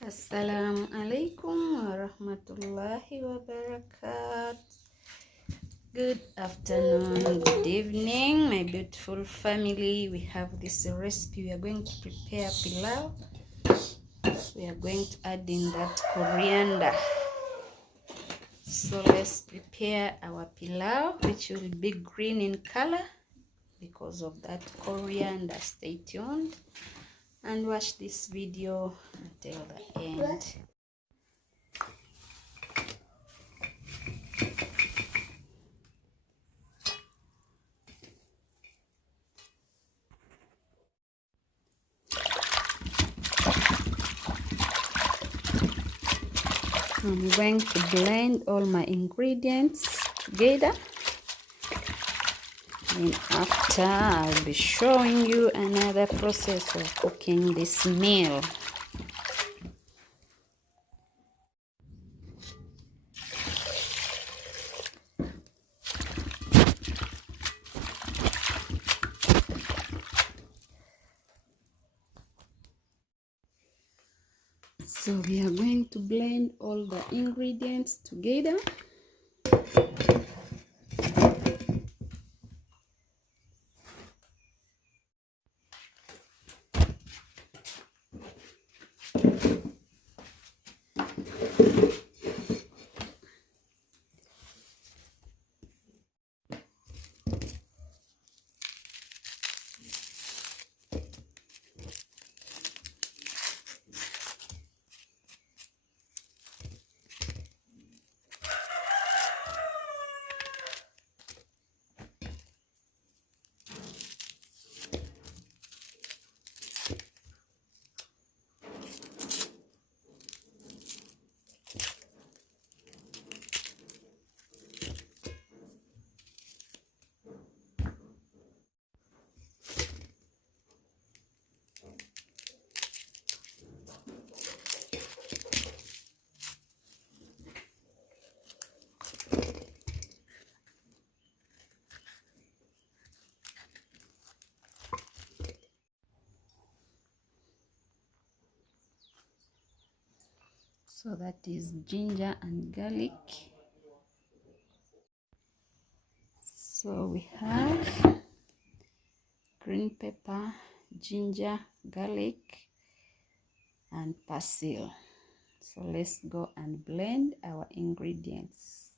Assalamu alaikum warahmatullahi wabarakatuh. Good afternoon, good evening, my beautiful family. We have this recipe. We are going to prepare pilau. We are going to add in that coriander. So let's prepare our pilau, which will be green in color because of that coriander. Stay tuned and watch this video until the end. I'm going to blend all my ingredients together, and after I'll be showing you another process of cooking this meal. So we are going to blend all the ingredients together. So that is ginger and garlic. So we have green pepper, ginger, garlic, and parsley. So let's go and blend our ingredients.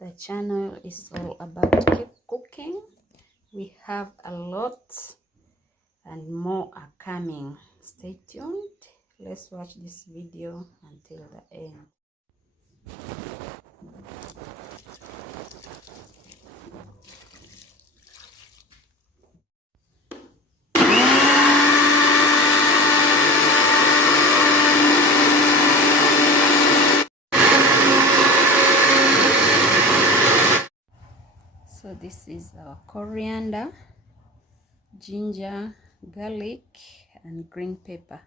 The channel is all about cooking. We have a lot and more are coming. Stay tuned. Let's watch this video until the end. So this is our coriander, ginger, garlic, and green pepper.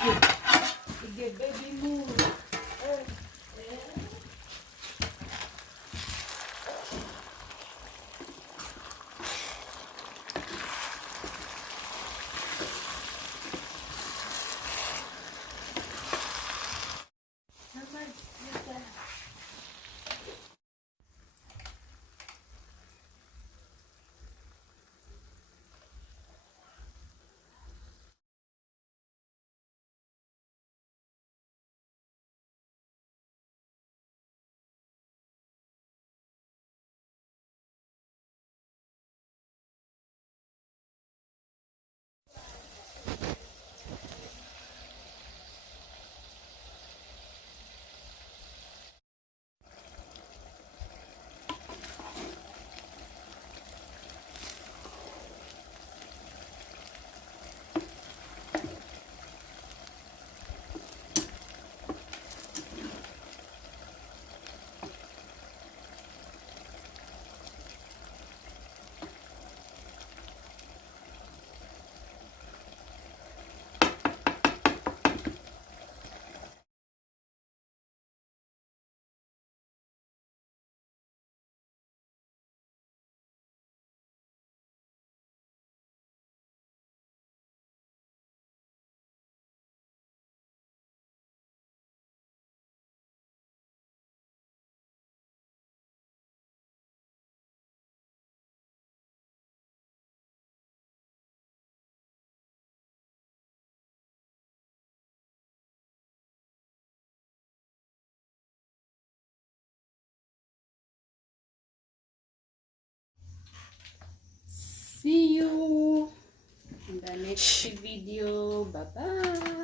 Ige baby move. See you in the next video. Bye bye.